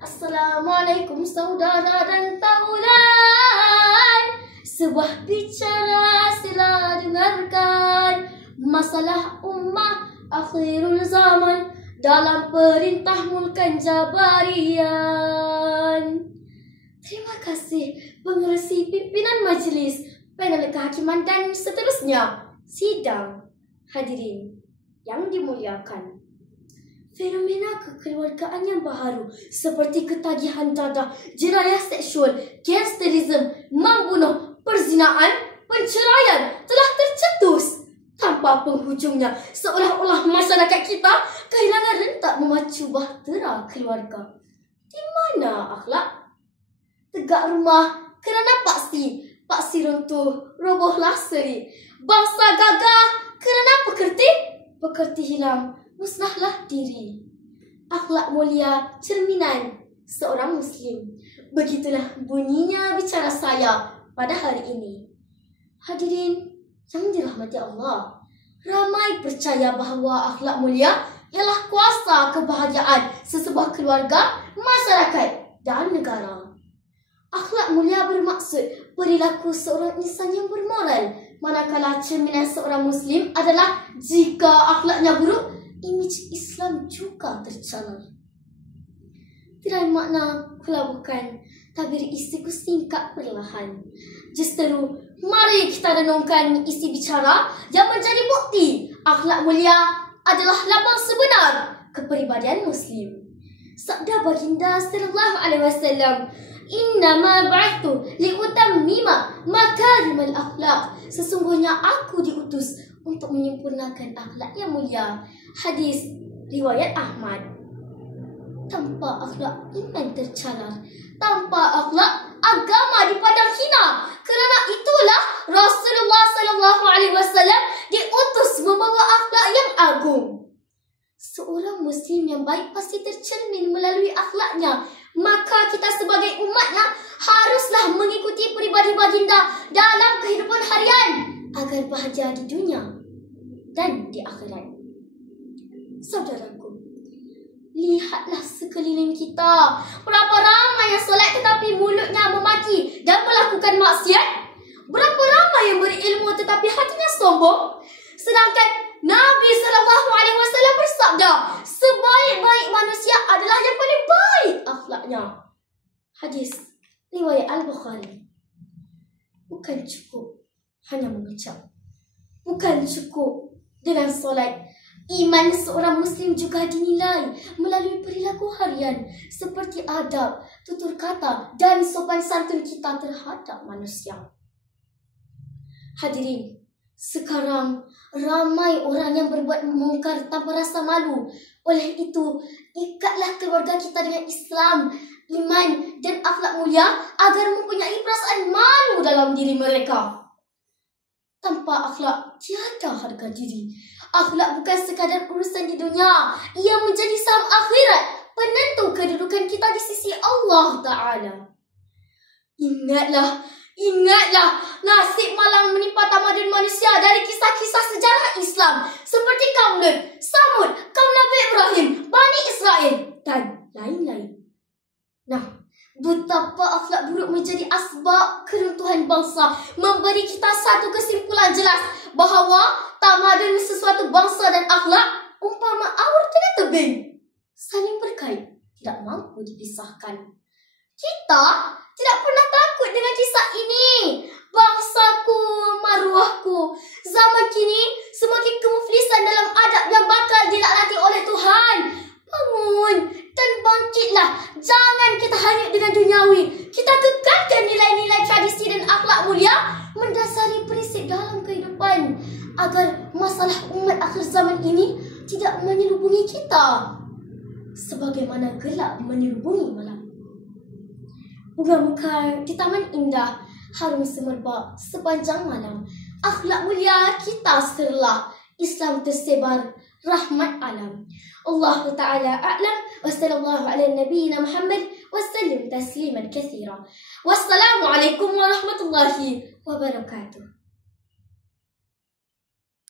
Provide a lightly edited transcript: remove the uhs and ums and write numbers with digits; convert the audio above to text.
Assalamualaikum saudara dan taulan. Sebuah bicara sila dengarkan. Masalah ummah akhirul zaman dalam perintah mulkan Jabarian. Terima kasih pengerusi pimpinan majlis, panel kehakiman dan seterusnya sidang. Hadirin yang dimuliakan, fenomena kekeluargaan yang baharu seperti ketagihan dadah, jenayah seksual, gangsterisme, membunuh, perzinaan, perceraian telah tercetus tanpa penghujungnya, seolah-olah masyarakat kita kehilangan rentak memacu bahtera keluarga. Di mana akhlak? Tegak rumah kerana paksi runtuh, robohlah seri. Bangsa gagah kerana pekerti hilang, musnahlah diri. Akhlak mulia cerminan seorang Muslim. Begitulah bunyinya bicara saya pada hari ini. Hadirin yang dirahmati Allah, ramai percaya bahawa akhlak mulia ialah kuasa kebahagiaan sesebuah keluarga, masyarakat dan negara. Akhlak mulia bermaksud perilaku seorang insan yang bermoral, manakala cerminan seorang Muslim adalah jika akhlaknya buruk, imej Islam juga tercalar. Tirai makna kelabukan, tabir isiku singkat perlahan. Justeru, mari kita renungkan isi bicara yang menjadi bukti akhlak mulia adalah lambang sebenar kepribadian Muslim. Sabda baginda sallallahu alaihi wasallam, "Innama ba'athu liutammima makarimal akhlak." Sesungguhnya aku diutus untuk menyempurnakan akhlak yang mulia. Hadis riwayat Ahmad. Tanpa akhlak iman tercalar, tanpa akhlak agama dipandang hina. Kerana itulah Rasulullah sallallahu alaihi wasallam diutus membawa akhlak yang agung. Seorang Muslim yang baik pasti tercermin melalui akhlaknya. Maka kita sebagai umatnya haruslah mengikuti peribadi baginda dalam kehidupan harian agar bahagia di dunia dan di akhirat. Saudaraku, lihatlah sekeliling kita. Berapa ramai yang solat tetapi mulutnya memaki dan melakukan maksiat? Berapa ramai yang berilmu tetapi hatinya sombong? Sedangkan Nabi SAW bersabda, sebaik-baik manusia adalah yang paling baik akhlaknya. Hadis riwayat Al-Bukhari. Bukan cukup hanya mengucap, bukan cukup dengan solat. Iman seorang Muslim juga dinilai melalui perilaku harian seperti adab, tutur kata dan sopan santun kita terhadap manusia. Hadirin, sekarang ramai orang yang berbuat mungkar tanpa rasa malu. Oleh itu, ikatlah keluarga kita dengan Islam, iman dan akhlak mulia agar mempunyai perasaan malu dalam diri mereka. Tanpa akhlak, tiada harga diri. Akhlak bukan sekadar urusan di dunia. Ia menjadi saham akhirat, penentu kedudukan kita di sisi Allah Ta'ala. Ingatlah nasib malang menimpa tamadun manusia dari kisah-kisah sejarah Islam seperti kaum Lut, Samud, kaum Nabi Ibrahim, Bani Israel dan lain-lain. Nah, betapa akhlak buruk menjadi asbab keruntuhan bangsa memberi kita satu kesimpulan jelas bahawa tamadun sesuatu bangsa dan akhlak umpama aur dengan tebing, saling berkait, tidak mampu dipisahkan. Kita tidak pernah takut dengan kisah ini. Bangsaku, maruahku. Zaman kini semakin kemuflisan dalam adab yang bakal dilaknati oleh Tuhan. Bangun dan bangkitlah. Jangan kita hanyut dengan duniawi. Kita kekalkan nilai-nilai tradisi dan akhlak mulia mendasari prinsip dalam kehidupan agar masalah umat akhir zaman ini tidak menyelubungi kita sebagaimana gelap menyelubungi malam. Bunga mekar di taman indah, harum semerbak sepanjang malam. Akhlak mulia kita serlah, Islam tersebar, rahmat alam. Allah Ta'ala a'lam. Wassallallahu ala nabiyyina Muhammad wasallim tasliman katsira. Wassalamualaikum warahmatullahi wabarakatuh.